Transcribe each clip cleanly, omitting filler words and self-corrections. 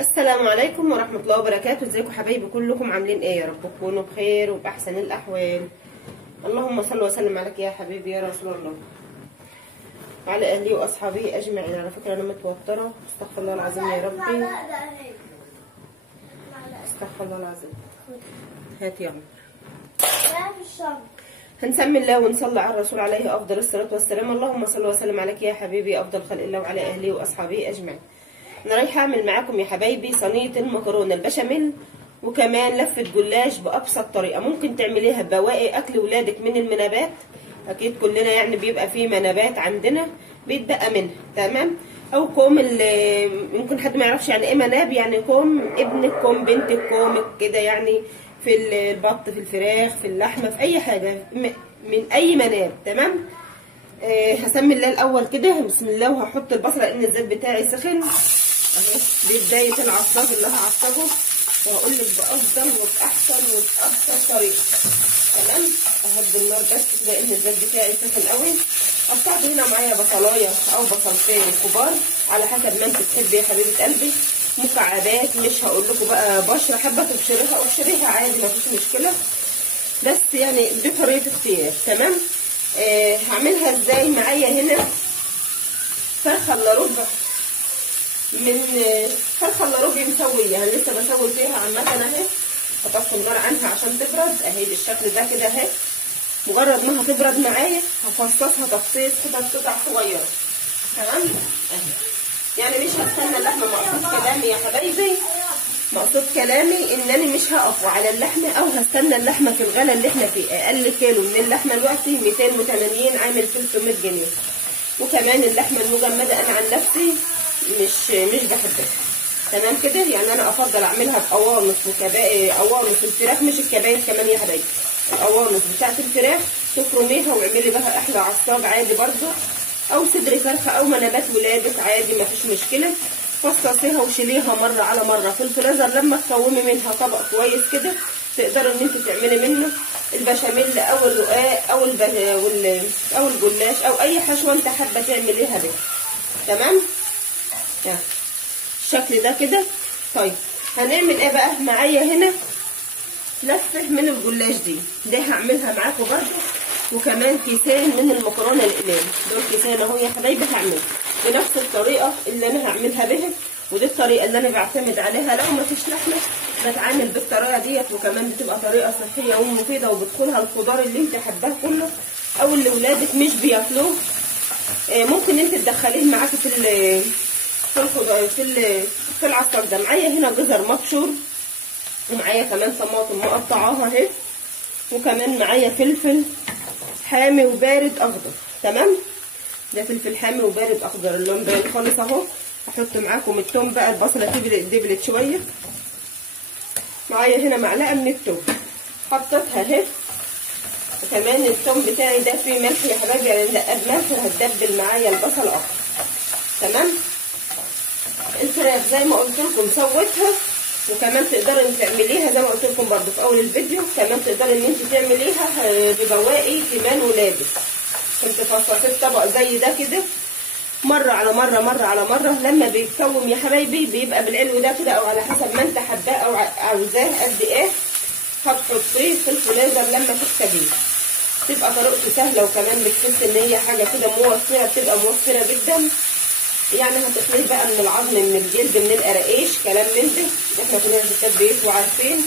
السلام عليكم ورحمة الله وبركاته. ازيكم حبايبي كلكم؟ عاملين ايه؟ يا رب تكونوا بخير وبأحسن الأحوال. اللهم صل وسلم عليك يا حبيبي يا رسول الله وعلى أهلي وأصحابي أجمعين. على فكرة أنا متوترة، استغفر الله العظيم يا ربي، استغفر الله العظيم. هات يا عمر. هنسمي الله ونصلي على الرسول عليه أفضل الصلاة والسلام. اللهم صل وسلم عليك يا حبيبي أفضل خلق الله وعلى أهلي وأصحابي أجمعين. انا رايحه اعمل معاكم يا حبايبي صينيه المكرونه البشاميل وكمان لفه جلاش بابسط طريقه. ممكن تعمليها بواقي اكل ولادك من المنابات، اكيد كلنا يعني بيبقى فيه منابات عندنا بيتبقى منها، تمام؟ او كوم ممكن حد ما يعرفش يعني ايه مناب، يعني كوم ابنك، كوم بنتك، كومك كده، يعني في البط، في الفراخ، في اللحمه، في اي حاجه من اي مناب، تمام؟ هسمي الله الاول كده، بسم الله، وهحط البصله لان الزيت بتاعي سخن اهو. دي بدايه العصاج اللي هعصجه، وهقول لك بافضل وباحسن وبابسط طريقه، تمام؟ اهدي النار بس كده لان الزيت بتاعي سخن قوي. قطعت هنا معايا بصلايه او بصلتين كبار على حسب ما انت تحبي يا حبيبه قلبي، مكعبات. مش هقول لكم بقى بشره، حابه تبشريها ابشريها عادي مفيش مشكله، بس يعني دي طريقه اختيار، تمام؟ هعملها ازاي؟ معايا هنا فرخه الا ربع، من فرخه الا ربع مسويه، انا لسه بسوي فيها عامه اهي. هطفي النار عنها عشان تبرد اهي بالشكل ده كده اهي. مجرد ما هتبرد معايا هفصصها تفصيص قطع صغيره، تمام؟ اهي يعني مش هستنى اللحمه. مقصود كلامي يا حبايبي، مقصود كلامي انني مش هقف على اللحمه او هستنى اللحمه في الغلا اللي احنا فيه. اقل كيلو من اللحمه دلوقتي 280 عامل 300 جنيه. وكمان اللحمه المجمده انا عن نفسي مش بحبها، تمام كده؟ يعني انا افضل اعملها بقوانص وكبائر، قوانص الفراخ مش الكباير كمان يا حبايبي، القوانص بتاعت الفراخ تفرميها واعملي بها احلى عصاج عادي برضو، او صدر فرخه او منابات ولادك عادي مفيش مشكله. فصصيها وشيليها مره على مره في الفريزر، لما تقومي منها طبق كويس كده تقدري ان انت تعملي منه البشاميل او الرقاق او الجلاش او اي حشوه انت حابه تعمليها بيها، تمام؟ الشكل ده كده. طيب هنعمل ايه بقى؟ معايا هنا لفه من الجلاش دي هعملها معاكم برده، وكمان كيسان من المكرونه الاقلام. دول كيسان اهو يا حبايبي، هعملها بنفس الطريقه اللي انا هعملها بها، ودي الطريقه اللي انا بعتمد عليها. لو ما فيش لحمه بتعامل بالطريقه ديت، وكمان بتبقى طريقه صحيه ومفيده وبدخلها الخضار اللي انت حباه كله او اللي ولادك مش بياكلوه. ممكن انت تدخليه معاكي في الخضار في العصاج ده. معايا هنا جزر مبشور، ومعايا كمان طماطم مقطعاها اهي، وكمان معايا فلفل حامي وبارد اخضر، تمام؟ ده فلفل حامي وبارد اخضر، اللون باين خالص اهو. هحط معاكم التوم بقى، البصله دبلت شويه. معايا هنا معلقه من التوم حطيتها اهي، وكمان التوم بتاعي ده فيه ملح يا حبايبي، يعني دقات ملح وهتدبل معايا البصل اكتر، تمام؟ الفراخ زي ما قلت لكم سويتها، وكمان تقدري ان تعمليها زي ما قلت لكم برده في اول الفيديو، كمان تقدري ان انت تعمليها ببواقي كمان ولادك. كنت فصصت طبق زي ده كده مره على مره مره على مره، لما بيتكون يا حبايبي بيبقى بالعلو ده كده، او على حسب ما انت حباه او عاوزاه قد ايه هتحطيه في الفريزر لما تحتاجيه. تبقى طريقته سهله، وكمان بتحس ان هي حاجه كده موفره، بتبقى موفره جدا. يعني هتخليه بقى من العظم، من الجلد، من القراقيش، كلام من ده. احنا كلنا ستات بيت وعارفين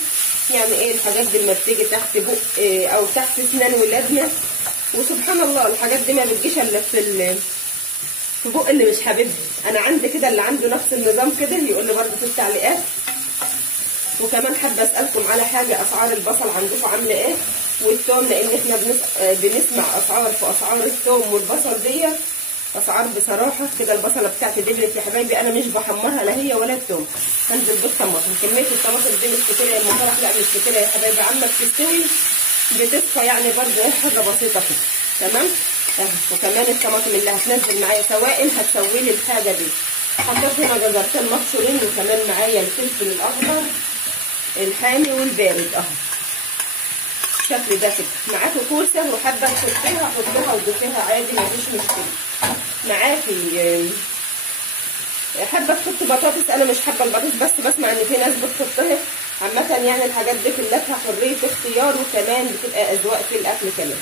يعني ايه الحاجات دي لما بتيجي تحت بق او تحت اسنان ولادنا. وسبحان الله الحاجات دي ما بتجيش الا في بق اللي مش حاببها. انا عندي كده اللي عنده نفس النظام كده يقول لي برده في التعليقات. وكمان حابه اسالكم على حاجه، اسعار البصل عندكم عامله ايه؟ والثوم، لان احنا بنسمع اسعار في اسعار الثوم والبصل ديت اسعار بصراحه كده. البصله بتاعتي دبلت يا حبايبي، انا مش بحمرها لا هي ولا الثوم. هنزل بالطماطم، كميه الطماطم دي مش كتيره يا المفرح، لا مش كتيره يا حبايبي، عمك تستوي بتصفى يعني برده حاجه بسيطه كده، تمام؟ وكمان الطماطم اللي هتنزل معايا سوائل هتسوي لي الحاجه دي. حطيت هنا جزرتين مبشورين، وكمان معايا الفلفل الاخضر الحامي والبارد اهو بالشكل ده كده. معاكي كوسه وحابه تحطيها حطيها وضيفيها عادي مفيش مشكله. معاكي حابه تحط بطاطس، انا مش حابه البطاطس، بس بسمع ان في ناس بتحطها. عامه يعني الحاجات دي كلها حريه اختيار، وكمان بتبقى اذواق في الاكل كمان.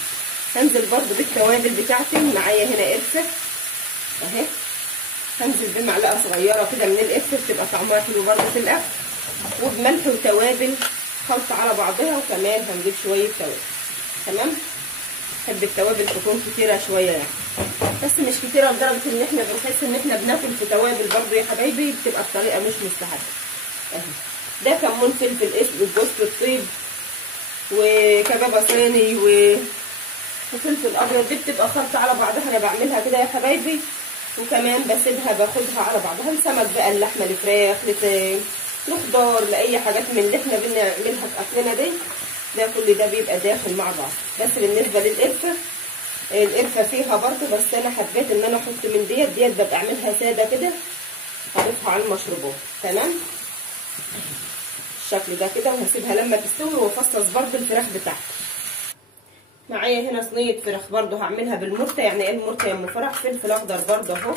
هنزل برضو بالتوابل بتاعتي. معايا هنا قرفه اهي، هنزل بمعلقه صغيره كده من القرفه، بتبقى طعمها حلو برضو في الاكل. وبملح وتوابل خلطه على بعضها، وكمان هنجيب شويه توابل. تمام. بحب التوابل تكون كتيره شويه يعني، بس مش كتيره لدرجه ان احنا بنحس ان احنا بناكل في توابل برضو يا حبايبي، بتبقى بطريقه مش مستحبه. اهي ده كمون، فلفل اسود، جوز الطيب، وكبابه صيني وفلفل ابيض. دي بتبقى خلطه على بعضها، انا بعملها كده يا حبايبي، وكمان بسيبها باخدها على بعضها. السمك بقى، اللحمه، الفراخ، الخضار، لاي حاجات من اللي احنا بنعملها في اكلنا دي، ده كل ده بيبقى داخل مع بعض. بس بالنسبه للقرفه، القرفه فيها برضو، بس انا حبيت ان انا احط من ديت ببقى اعملها ساده كده، هضيفها على المشروبات. تمام الشكل ده كده، وهسيبها لما تستوي، وافصص برضو الفراخ بتاعتي. معايا هنا صينيه فراخ برضو هعملها بالمرته. يعني ايه المرته يا ام فرح؟ فلفل اخضر برضو اهو.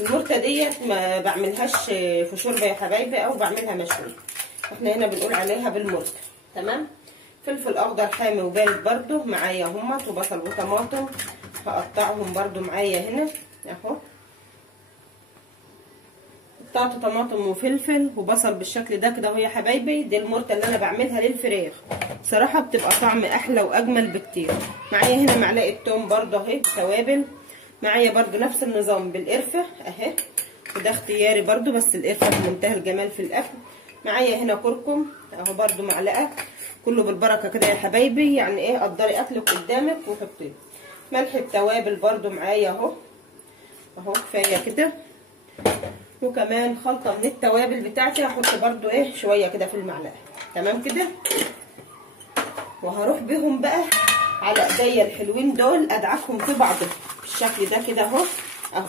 المرته ديت ما بعملهاش في شوربه يا حبايبي، او بعملها مشويه، احنا هنا بنقول عليها بالمرته. تمام. فلفل اخضر حامي وبارد برضو معايا همت، وبصل وطماطم هقطعهم برضو معايا هنا اهو. قطعت طماطم وفلفل وبصل بالشكل ده كده اهو يا حبايبي. دي المرته اللي انا بعملها للفراخ، بصراحه بتبقى طعم احلى واجمل بكتير. معايا هنا معلقه توم برضو اهي توابل. معايا برضو نفس النظام بالقرفه اهي، وده اختياري برضو، بس القرفه في منتهى الجمال في الاكل. معايا هنا كركم اهو برضو معلقه، كله بالبركه كده يا حبايبي. يعني ايه، قدري اكلك قدامك وحطيه. ملح التوابل برضو معايا اهو اهو، كفايه كده. وكمان خلطه من التوابل بتاعتي هحط برضو ايه شويه كده في المعلقه. تمام كده. وهروح بيهم بقى على ايديا الحلوين دول، ادعكهم في بعضهم بالشكل ده كده اهو اهو.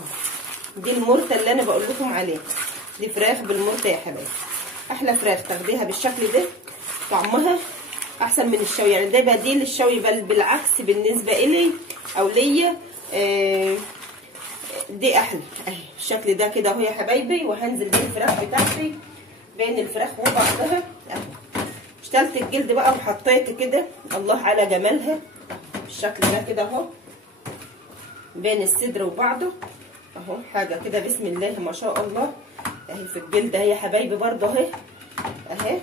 دي المرته اللي انا بقول لكم عليها، دي فراخ بالمرته يا حبايبي. احلى فراخ تاخديها بالشكل ده، طعمها احسن من الشوي. يعني ده بديل الشوي، بل بالعكس بالنسبه الي او ليا دي احلى اهي بالشكل ده كده اهو يا حبايبي. وهنزل بالفراخ بتاعتي بين الفراخ وبعضها اهو. اشتلت الجلد بقى وحطيت كده، الله على جمالها بالشكل ده كده اهو، بين الصدر وبعضه اهو. حاجه كده بسم الله ما شاء الله اهي في الجلد اهي يا حبايبي برضه اهي اهي.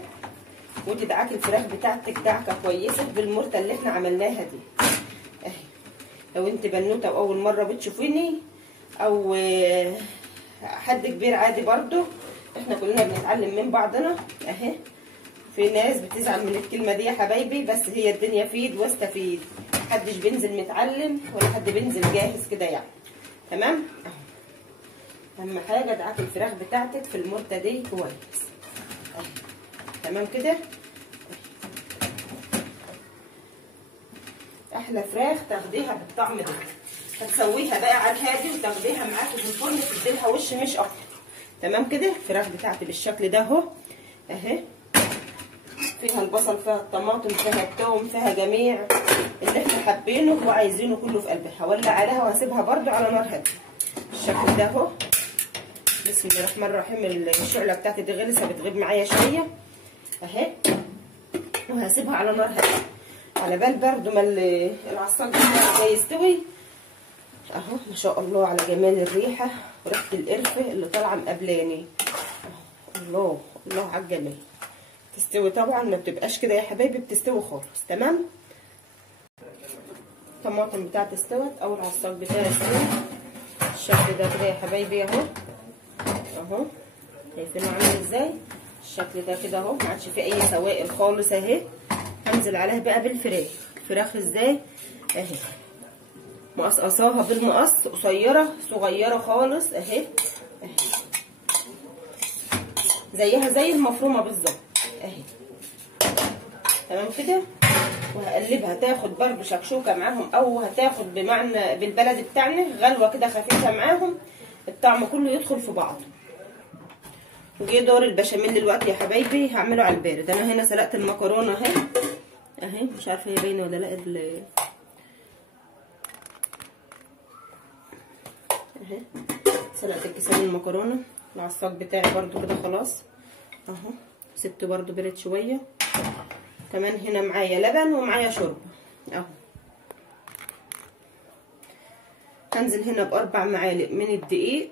وتدعكي الفراخ بتاعتك دعكه كويسه بالمرته اللي احنا عملناها دي اهي. لو انت بنوته واول مره بتشوفيني، او حد كبير عادي برضو، احنا كلنا بنتعلم من بعضنا اهي. في ناس بتزعل من الكلمه دي يا حبايبي، بس هي الدنيا فيد واستفيد، محدش بينزل متعلم ولا حد بينزل جاهز كده يعني. تمام اهو. اهم حاجه ادعكي الفراخ بتاعتك في المرته دي كويس اهي. تمام كده. احلى فراخ تاخديها بالطعم ده. هتسويها بقى على الهادي وتاخديها معاكي في الفرن، تديلها وش مش اكتر. تمام كده. الفراخ بتاعتي بالشكل ده اهو اهي، فيها البصل، فيها الطماطم، فيها الثوم، فيها جميع اللي احنا حابينه وعايزينه كله في قلبها. هولع عليها وهسيبها برده على نار هاديه بالشكل ده اهو. بسم الله الرحمن الرحيم. الشعله بتاعتي دي غلسه، بتغيب معايا شويه اهي، وهسيبها على نار هاديه على بال برده ما العصاج بتاعي ده يستوي اهو. ما شاء الله على جمال الريحه وريحه القرفه اللي طالعه مقبلاني. الله الله على الجمال. تستوي طبعا، ما بتبقاش كده يا حبايبي، بتستوي خالص. تمام. الطماطم بتاعتي استوت، او العصاج بتاعي استوى الشكل ده كده يا حبايبي اهو اهو. شايفينه عامل ازاي الشكل ده كده اهو، ما عادش فيه اي سوائل خالص اهي. هنزل عليها بقى بالفراخ. الفراخ ازاي اهي، مقصقصاها بالمقص قصيره صغيره خالص اهي اهي، زيها زي المفرومه بالظبط اهي. تمام كده. وهقلبها تاخد برده شكشوكه معاهم، او هتاخد بمعنى بالبلد بتاعنا غلوه كده خفيفه معاهم، الطعم كله يدخل في بعضه. وجه دور البشاميل دلوقتي يا حبايبي، هعمله على البارد. انا هنا سلقت المكرونه اهي اهي، مش عارفه هي باينه ولا لا اهي. سلقت الكيسان المكرونه العصاج بتاعي برضو كده خلاص اهو، سبته برضو برد شويه. كمان هنا معايا لبن ومعايا شوربه اهو. هنزل هنا ب4 معالق من الدقيق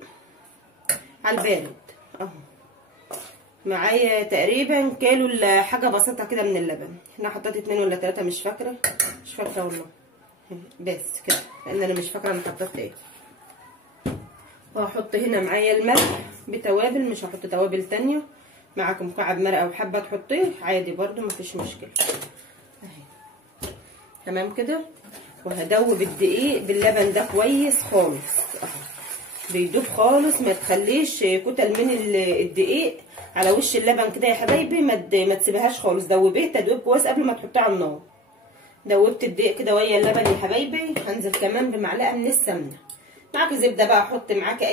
على البارد اهو. معايا تقريبا كيلو حاجه بسيطه كده من اللبن. هنا حطيت 2 ولا 3 مش فاكره والله، بس كده لان انا مش فاكره انا حطيت ايه. وهحط هنا معايا الملح بتوابل، مش هحط توابل تانية. معاكم مكعب مرقه او حبه تحطيه عادي برده مفيش مشكله اهي. تمام كده. وهدوب الدقيق باللبن ده كويس خالص اهو، بيدوب خالص. ما تخليش كتل من الدقيق على وش اللبن كده يا حبايبي، ما تسيبهاش خالص. دوبيه تدويب كويس قبل ما تحطيه على النار. دوبت الدقيق كده ويا اللبن يا حبايبي. هنزل كمان بمعلقه من السمنه. معاكي زبده بقى حط، معاكي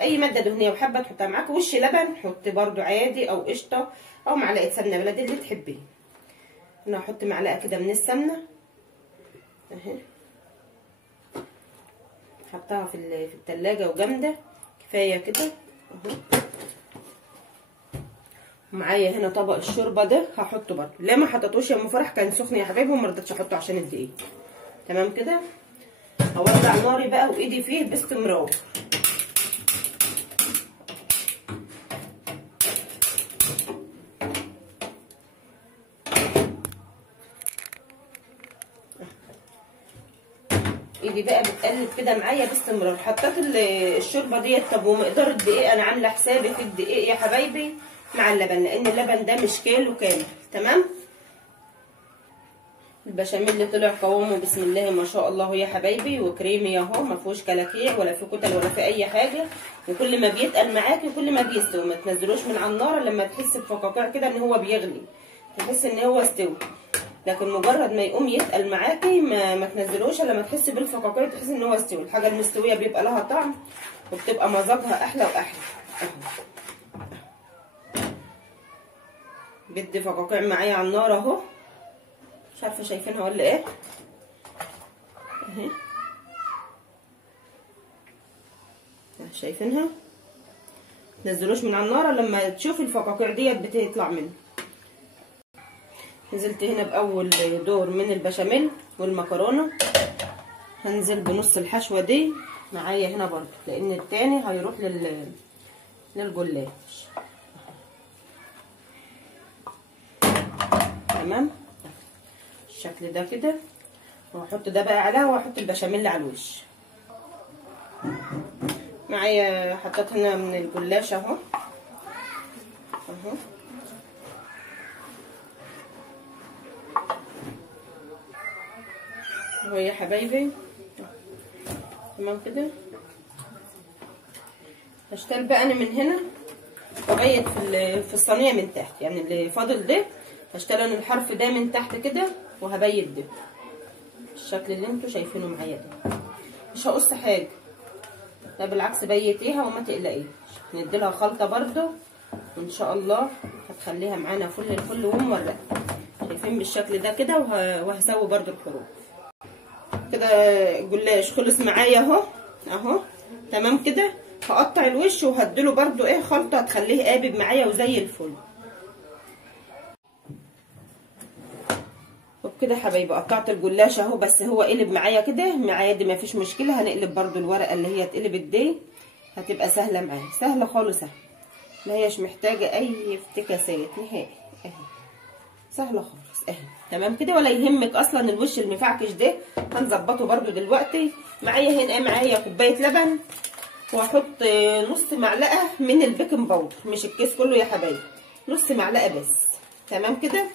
اي ماده دهنيه وحابه تحطها. معاكي وش لبن حطي برده عادي، او قشطه، او معلقه سمنه بلدي اللي تحبيه. انا هحط معلقه كده من السمنه اهي، حطها في التلاجة وجامده كفايه كده اهو. معايا هنا طبق الشوربه ده هحطه برده. ليه ما حطيتوش يا ام فرح؟ كان سخن يا حبايبي وما رضيتش احطه عشان الدقيق. تمام كده. هولع ناري بقى وايدي فيه باستمرار. ايدي بقى بتقلب كده معايا باستمرار. حطيت الشوربه ديت. طب ومقدار الدقيق انا عامله حسابي في الدقيق يا حبايبي مع اللبن، لان اللبن ده مش كيلو كامل. تمام. البشاميل اللي طلع قوامه بسم الله ما شاء الله يا حبايبي، وكريمي اهو، ما فيهوش كلاكيع ولا في كتل ولا في اي حاجه. وكل ما بيتقل معاكي كل ما بيستوي. ما تنزلوش من على النار لما تحس بفقاقيع كده ان هو بيغلي، تحس ان هو استوى. لكن مجرد ما يقوم يتقل معاكي ما تنزلوش الا لما تحسي بالفقاقيع، تحسي ان هو استوى. الحاجه المستويه بيبقى لها طعم وبتبقى مذاقها احلى واحلى اهو. بدي فقاقيع معايا على النار اهو، مش عارفه شايفينها ولا ايه اهي. شايفينها؟ تنزلوش من على النار لما تشوفي الفقاقيع ديت بتطلع منه. نزلت هنا باول دور من البشاميل والمكرونه. هنزل بنص الحشوه دي معايا هنا برضو، لان التاني هيروح للجلاش. تمام الشكل ده كده. وهحط ده بقى عليها، وهحط البشاميل على الوش. معايا حطيت هنا من الجلاش اهو اهو يا حبايبي. تمام كده. هشتغل بقى انا من هنا لغايه في الصينيه من تحت، يعني اللي فاضل ده هشتغل انا الحرف ده من تحت كده، وهبيت ده الشكل اللي انتوا شايفينه معايا ده. مش هقص حاجه، لا بالعكس بيتيها وما تقلقيش. نديلها خلطه برده وان شاء الله هتخليها معانا فل الفل ومورقه. شايفين بالشكل ده كده. وهسوي برده الحروف كده. الجلاش خلص معايا اهو. تمام كده. هقطع الوش وهديله برده ايه خلطه هتخليه قابب معايا وزي الفل. وبكده يا حبايبي قطعت الجلاش اهو، بس هو قلب معايا كده معايا دي مفيش مشكله. هنقلب برده الورقه اللي هي اتقلبت دي، هتبقى سهله معايا، سهله خالص اهي، ما هيش محتاجه اي افتكاسات نهائي اهي، سهله خالص اهي. تمام كده. ولا يهمك اصلا الوش المفعكش ده، هنظبطه برده دلوقتي. معايا هنا كوبايه لبن، وهحط نص معلقه من البيكنج باودر، مش الكيس كله يا حبايبي، نص معلقه بس. تمام كده.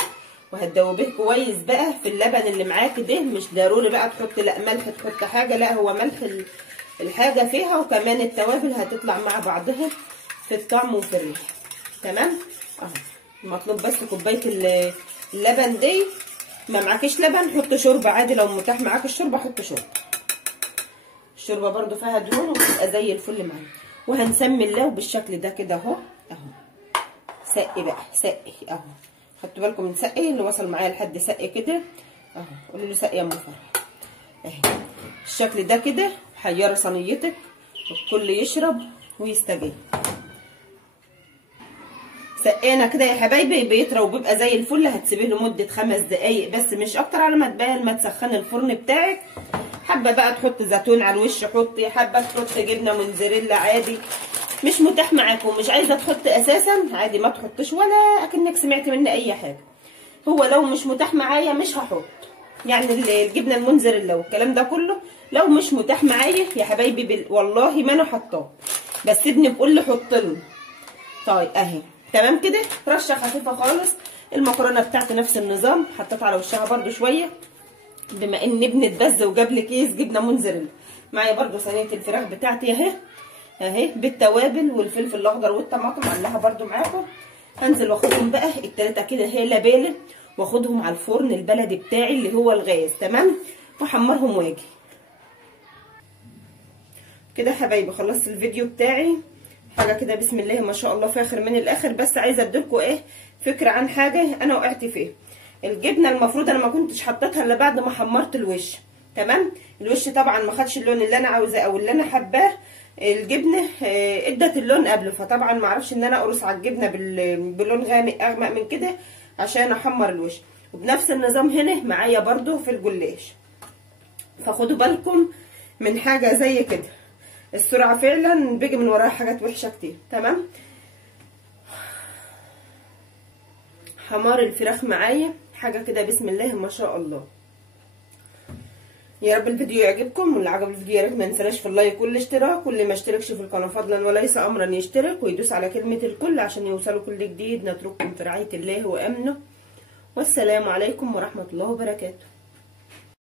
وهتدوبيه كويس بقى في اللبن اللي معاكي ده. مش ضروري بقى تحط لا ملح تحط حاجه، لا هو ملح الحاجه فيها، وكمان التوابل هتطلع مع بعضها في الطعم وفي الريحه. تمام اهو. المطلوب بس كوبايه اللبن دي. ما معاكيش لبن حط شوربه عادي، لو متاح معاك الشوربه حط شوربه. الشوربه برده فيها دهون وبتبقى زي الفل معانا. وهنسمي الله بالشكل ده كده اهو. سقي بقى سقي اهو، خدتوا بالكم من سقي اللي وصل معايا لحد سقي كده اهو. قولوا له سقي يا ام فرح اهي. الشكل ده كده حيري صينيتك والكل يشرب ويستجيب سقينا كده يا حبايبي بيطرى وبيبقى زي الفل. هتسيبيه لمده 5 دقايق بس مش اكتر، على ما تبال ما تسخني الفرن بتاعك. حابه بقى تحط زيتون على الوش حطي، حابه تحط جبنه موتزاريلا عادي. مش متاح معاكم مش عايزه تحط اساسا عادي ما تحطش، ولا اكنك سمعت مني اي حاجه. هو لو مش متاح معايا مش هحط، يعني الجبنه الموتزاريلا والكلام ده كله لو مش متاح معايا يا حبايبي والله ما انا حطاه، بس ابني بيقول لي حط له. طيب اهي تمام كده، رشه خفيفه خالص. المكرونه بتاعتي نفس النظام، حطيت على وشها برده شويه بما ان ابني اتبز وجاب لي كيس جبنه موتزاريلا. معايا برده صينيه الفراخ بتاعتي اهي بالتوابل والفلفل الاخضر والطماطم عاملاها برده معاكم. هنزل واخدهم بقى التلاته كده هي لبالة، واخدهم على الفرن البلدي بتاعي اللي هو الغاز تمام، واحمرهم واجي كده. حبايبي خلصت الفيديو بتاعي حاجه كده بسم الله ما شاء الله فاخر من الاخر. بس عايزه اديلكم فكره عن حاجه انا وقعت فيها. الجبنه المفروض انا ما كنتش حطيتها الا بعد ما حمرت الوش تمام. الوش طبعا ما خدش اللون اللي انا عاوزاه او اللي انا حباه، الجبنه ادت اللون قبله، فطبعا ما اعرفش ان انا اقرص على الجبنه بلون غامق اغمق من كده عشان احمر الوش. وبنفس النظام هنا معايا برده في الجلاش، فخدوا بالكم من حاجه زي كده. السرعه فعلا بيجي من وراها حاجات وحشه كتير تمام. حمار الفراخ معايا حاجه كده بسم الله ما شاء الله. يا رب الفيديو يعجبكم، واللي عجب الفيديو يا ريت ما ينساش في اللايك والاشتراك، واللي ما اشتركش في القناه فضلا وليس امرا يشترك ويدوس على كلمه الكل عشان يوصلوا كل جديد. نترككم في رعايه الله وامنه، والسلام عليكم ورحمه الله وبركاته.